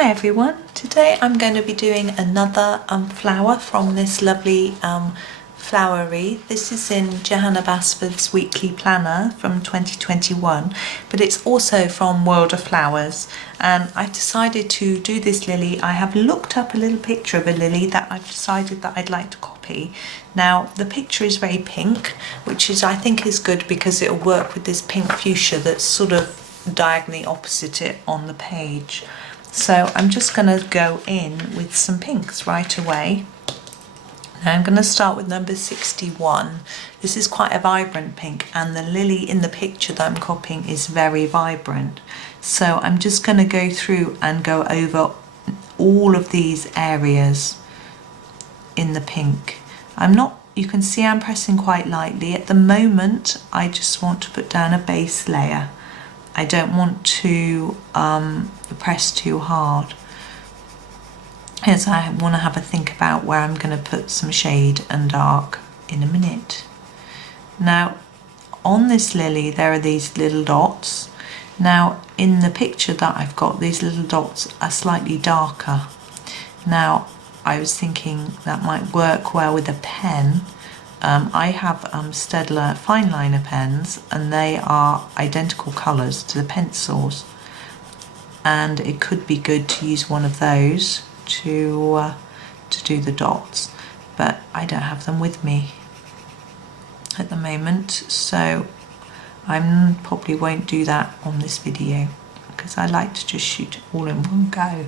Hi everyone, today I'm going to be doing another flower from this lovely flowery. This is in Johanna Basford's weekly planner from 2021, but it's also from World of Flowers, and I decided to do this lily. I have looked up a little picture of a lily that I've decided that I'd like to copy. Now the picture is very pink, which is I think is good because it'll work with this pink fuchsia that's sort of diagonally opposite it on the page. So I'm just going to go in with some pinks right away. Now I'm going to start with number 61. This is quite a vibrant pink, and the lily in the picture that I'm copying is very vibrant. So I'm just going to go through and go over all of these areas in the pink. You can see I'm pressing quite lightly. At the moment I just want to put down a base layer. I don't want to press too hard, as I want to have a think about where I'm going to put some shade and dark in a minute. Now on this lily there are these little dots. Now in the picture that I've got, these little dots are slightly darker. Now I was thinking that might work well with a pen. I have Staedtler fine liner pens, and they are identical colours to the pencils, and it could be good to use one of those to do the dots, but I don't have them with me at the moment, so I probably won't do that on this video because I like to just shoot it all in one go.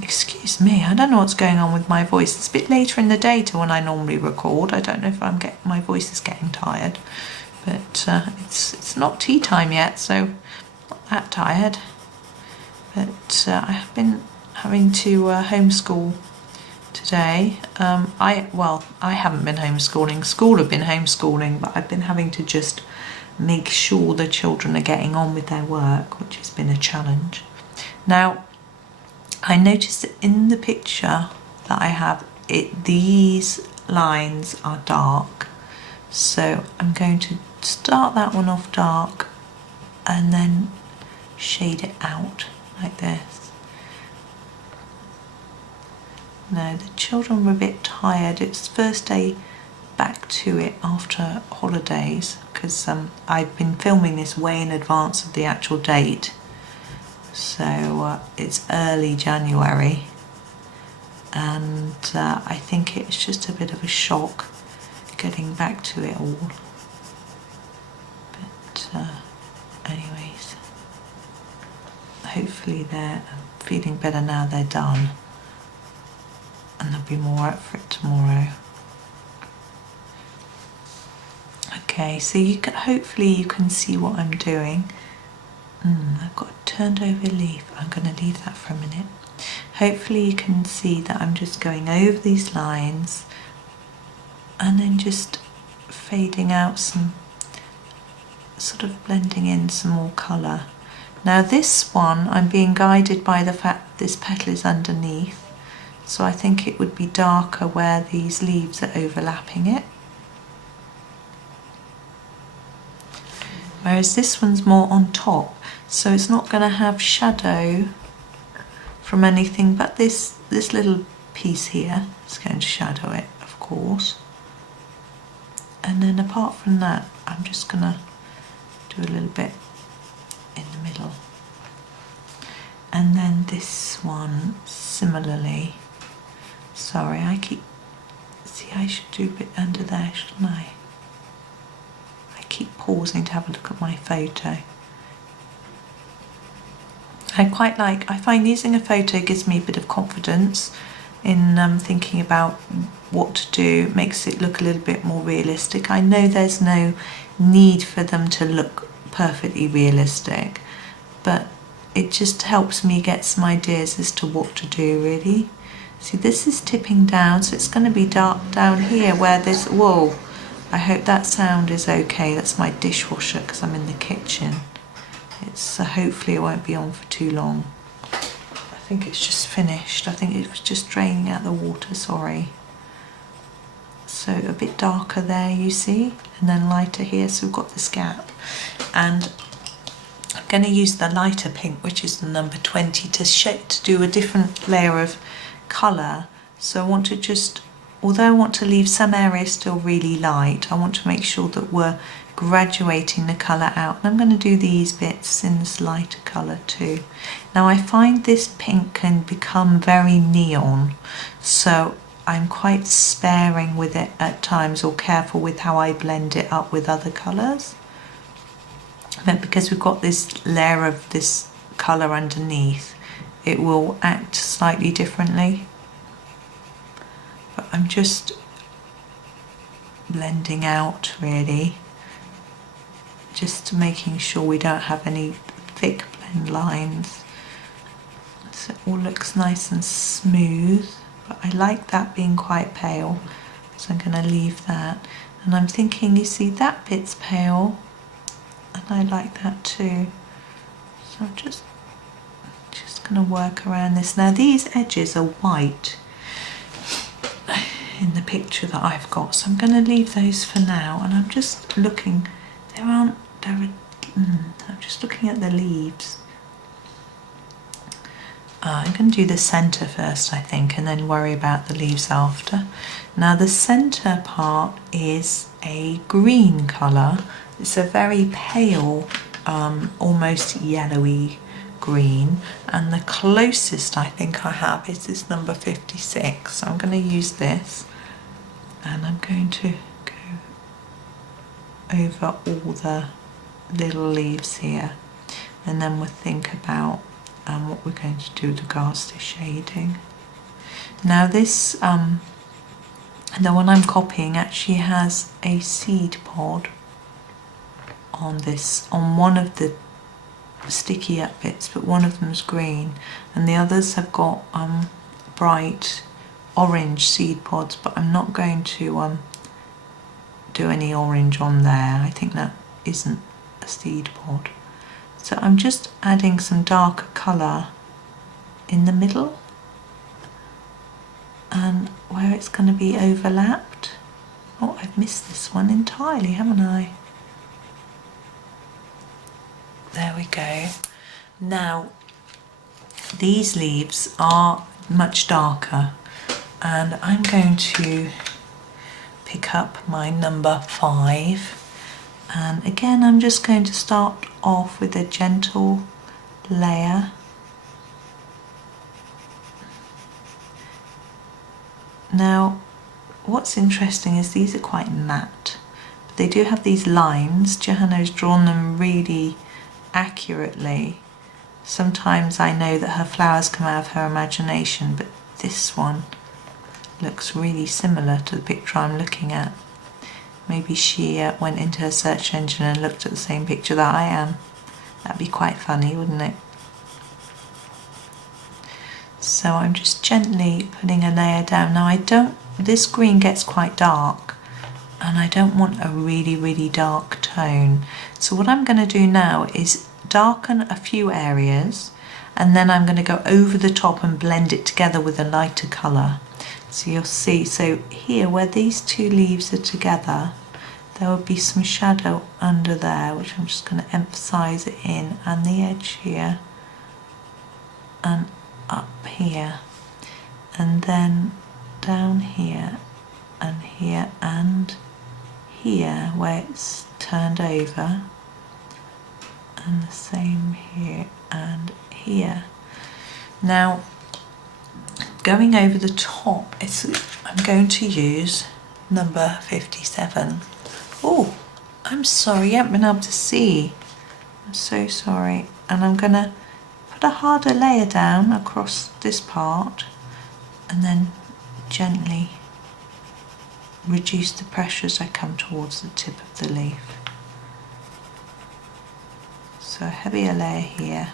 Excuse me, I don't know what's going on with my voice. It's a bit later in the day to when I normally record. I don't know if my voice is getting tired, but it's not tea time yet, so not that tired. But I have been having to homeschool today. I haven't been homeschooling. School have been homeschooling, but I've been having to just make sure the children are getting on with their work, which has been a challenge. Now I noticed that in the picture that I have, these lines are dark, so I'm going to start that one off dark and then shade it out like this. Now the children were a bit tired. It's the first day back to it after holidays, because I've been filming this way in advance of the actual date. So it's early January, and I think it's just a bit of a shock getting back to it all. But anyways, hopefully they're feeling better now they're done, and they'll be more up for it tomorrow. Okay, so hopefully you can see what I'm doing. I've got a turned over leaf. I'm going to leave that for a minute. Hopefully you can see that I'm just going over these lines and then just fading out some, sort of blending in some more colour. Now this one, I'm being guided by the fact that this petal is underneath, so I think it would be darker where these leaves are overlapping it. Whereas this one's more on top, so it's not going to have shadow from anything but this little piece here is going to shadow it, of course. And then apart from that, I'm just going to do a little bit in the middle. And then this one similarly. Sorry, I should do a bit under there, shouldn't I? Keep pausing to have a look at my photo. I find using a photo gives me a bit of confidence in thinking about what to do. It makes it look a little bit more realistic. I know there's no need for them to look perfectly realistic, but it just helps me get some ideas as to what to do, really. See, this is tipping down, so it's going to be dark down here where this, whoa, I hope that sound is okay. That's my dishwasher because I'm in the kitchen. Hopefully it won't be on for too long. I think it's just finished. I think it was just draining out the water, sorry. So a bit darker there, you see, and then lighter here, so we've got this gap. And I'm going to use the lighter pink, which is the number 20, to do a different layer of colour. So I want to just, although I want to leave some areas still really light, I want to make sure that we're graduating the colour out. And I'm going to do these bits in this lighter colour too. Now I find this pink can become very neon, so I'm quite sparing with it at times, or careful with how I blend it up with other colours. But because we've got this layer of this colour underneath, it will act slightly differently. But I'm just blending out really, just making sure we don't have any thick blend lines. So it all looks nice and smooth, but I like that being quite pale, so I'm going to leave that. And I'm thinking, you see that bit's pale, and I like that too. So I'm just going to work around this. Now these edges are white in the picture that I've got, so I'm going to leave those for now. And I'm just looking, I'm just looking at the leaves. I'm going to do the centre first, I think, and then worry about the leaves after. Now the centre part is a green colour. It's a very pale, almost yellowy green, and the closest I think I have is this number 56. So I'm going to use this, and I'm going to go over all the little leaves here, and then we'll think about what we're going to do with regards to shading. Now this, the one I'm copying actually has a seed pod on this, on one of the sticky up bits, but one of them's green, and the others have got bright orange seed pods, but I'm not going to do any orange on there. I think that isn't a seed pod. So I'm just adding some darker colour in the middle and where it's going to be overlapped. Oh, I've missed this one entirely, haven't I? There we go. Now these leaves are much darker, and I'm going to pick up my number 5. And again, I'm just going to start off with a gentle layer. Now, what's interesting is these are quite matte, but they do have these lines. Johanna has drawn them really accurately. Sometimes I know that her flowers come out of her imagination, but this one looks really similar to the picture I'm looking at. Maybe she went into her search engine and looked at the same picture that I am. That'd be quite funny, wouldn't it? So I'm just gently putting a layer down. Now this green gets quite dark, and I don't want a really, really dark tone. So what I'm going to do now is darken a few areas, and then I'm going to go over the top and blend it together with a lighter colour. So you'll see, so here where these two leaves are together, there will be some shadow under there, which I'm just going to emphasise it in, and the edge here, and up here, and then down here, and here, and here where it's turned over, and the same here and here. Now, going over the top, I'm going to use number 57. Oh, I'm sorry, you haven't been able to see. I'm so sorry. And I'm going to put a harder layer down across this part, and then gently reduce the pressure as I come towards the tip of the leaf. So a heavier layer here,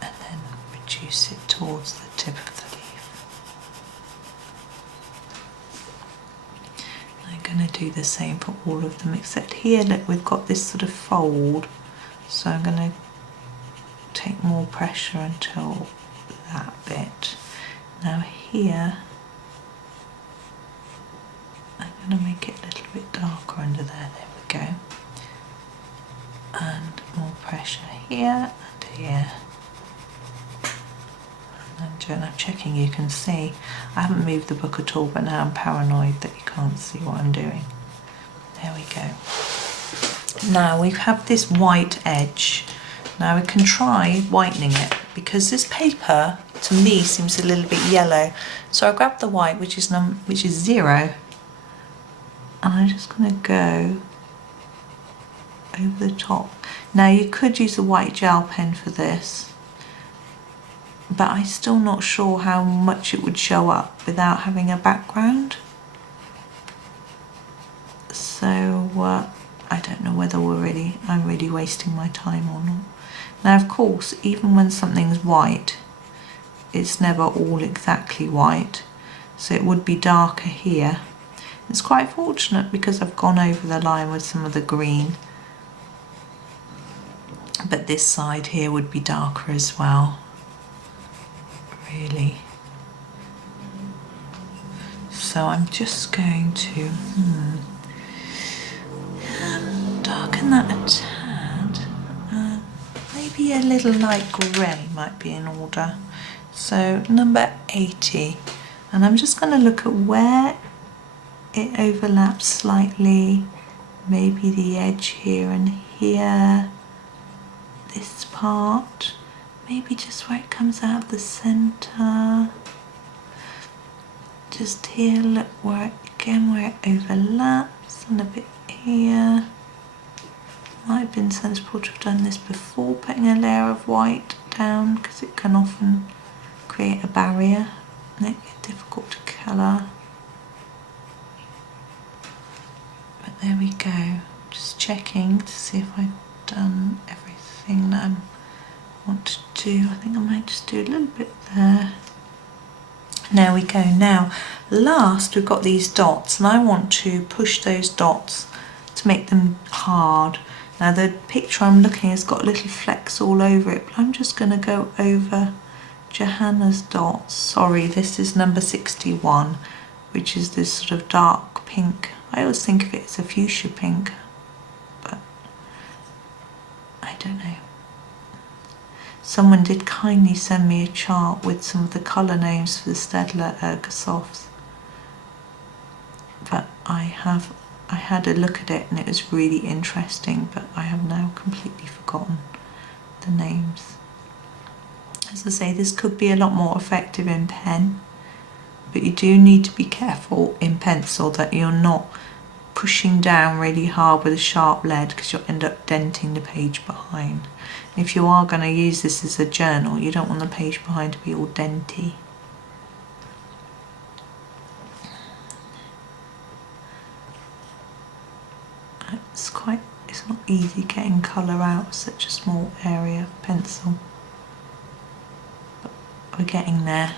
and then reduce it towards the tip of the leaf. I'm going to do the same for all of them, except here, look, we've got this sort of fold, so I'm going to take more pressure until that bit. Now here, I'm going to make it a little bit darker under there, there we go, and more pressure here and here. And I'm checking you can see. I haven't moved the book at all, but now I'm paranoid that you can't see what I'm doing. There we go. Now we have this white edge. Now we can try whitening it because this paper to me seems a little bit yellow. So I grab the white, which is 0, and I'm just going to go over the top. Now you could use a white gel pen for this, but I'm still not sure how much it would show up without having a background. So I don't know whether I'm really wasting my time or not. Now of course, even when something's white, it's never all exactly white, so it would be darker here. It's quite fortunate because I've gone over the line with some of the green, but this side here would be darker as well, really. So I'm just going to darken that a tad. Maybe a little light grey might be in order. So number 80, and I'm just going to look at where it overlaps slightly, maybe the edge here and here, this part, maybe just where it comes out of the centre, just here, look where it overlaps, and a bit here. Might have been sensible to have done this before putting a layer of white down, because it can often create a barrier and it gets difficult to colour. But there we go, just checking to see if I've done everything that I want to do. I think I might just do a little bit there. There we go. Now last we've got these dots, and I want to push those dots to make them hard. Now the picture I'm looking has got little flecks all over it, but I'm just going to go over Johanna's dots. Sorry, this is number 61, which is this sort of dark pink. I always think of it as a fuchsia pink, but I don't know. Someone did kindly send me a chart with some of the colour names for the Staedtler Ergosofts, but I had a look at it and it was really interesting, but I have now completely forgotten the names. As I say, this could be a lot more effective in pen, but you do need to be careful in pencil that you're not pushing down really hard with a sharp lead, because you'll end up denting the page behind. If you are going to use this as a journal, you don't want the page behind to be all denty. It's not easy getting colour out of such a small area of pencil, but we're getting there.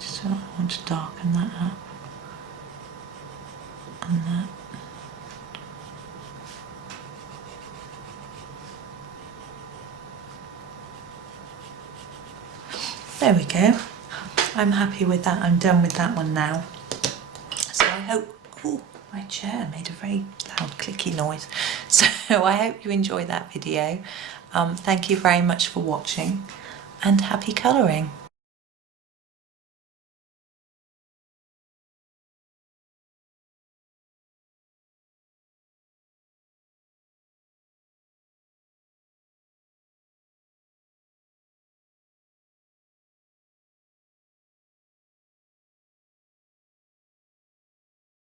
Just I want to darken that up and that. There we go. I'm happy with that. I'm done with that one now. So I hope, oh, my chair made a very loud clicky noise. So I hope you enjoyed that video. Thank you very much for watching, and happy colouring.